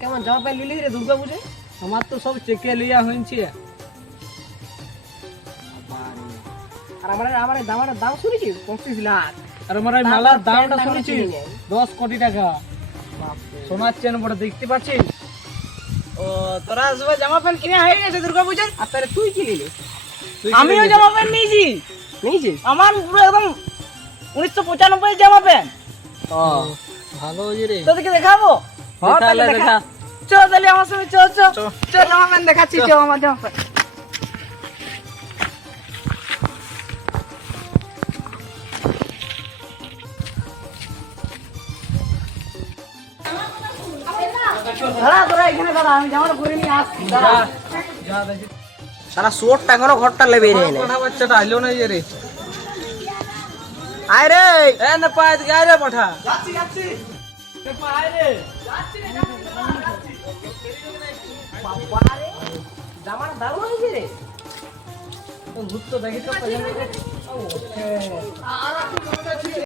কেমন জামা pant lily রে দুর্গা পুজো? আমার তো সব চেকে লিয়া হয়েছে। আর আমার জামার দাম শুনেছি 25 লাখ। আর আমার এই মালার দামটা শুনেছি 10 কোটি টাকা। সোনার চেন বড় দেখতে পাচ্ছিস? ও তোরা সবাই জামা প্যান্ট কিনে হয়ে গেছে দুর্গা পূজার? আর তাহলে তুই কি নিলি? আমিও জামা প্যান্ট নিয়েছি। নিয়েছিস? আমার পুরো একদম 1995 জামা প্যান্ট। ও ভালো হয়েছে রে। তোদেরকে দেখাবো? হ্যাঁ তাহলে দেখা। চল তাহলে আমার সঙ্গে চল চল চল জামা প্যান্ট দেখাচ্ছি। চল আমার জামা প্যান্ট। দাঁড়া তোরা এখানে দাঁড়া, আমি জামাটা পরে নিয়ে আসছি। দাঁড়া। যা দেখি। সারা শোরটা এখনো ঘরটা লেবে রে এনে। পাঠা বাচ্চাটা আইলো না রে। আয় রে এ না পায় আয় রে পাঠা। যাচ্ছি যাচ্ছি। এ পায় রে। বাবা রে জামাটা দারুণ হয়েছে রে। ঘুরতো দেখি তো